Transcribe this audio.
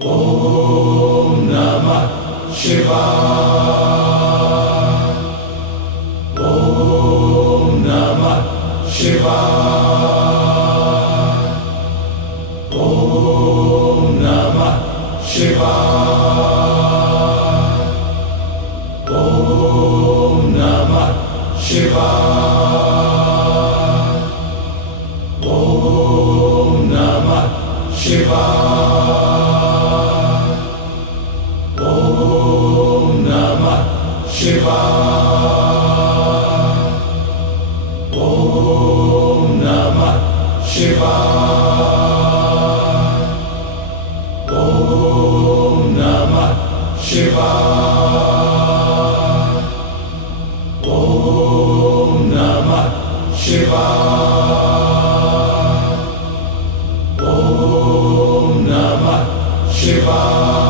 ॐ नमः शिवाय। ॐ नमः शिवाय। ॐ नमः शिवाय। ॐ नमः शिवाय। ॐ नमः शिवाय। ॐ नमः शिवाय। ॐ नमः शिवाय। ॐ नमः शिवाय। ॐ नमः शिवाय। ॐ नमः शिवाय।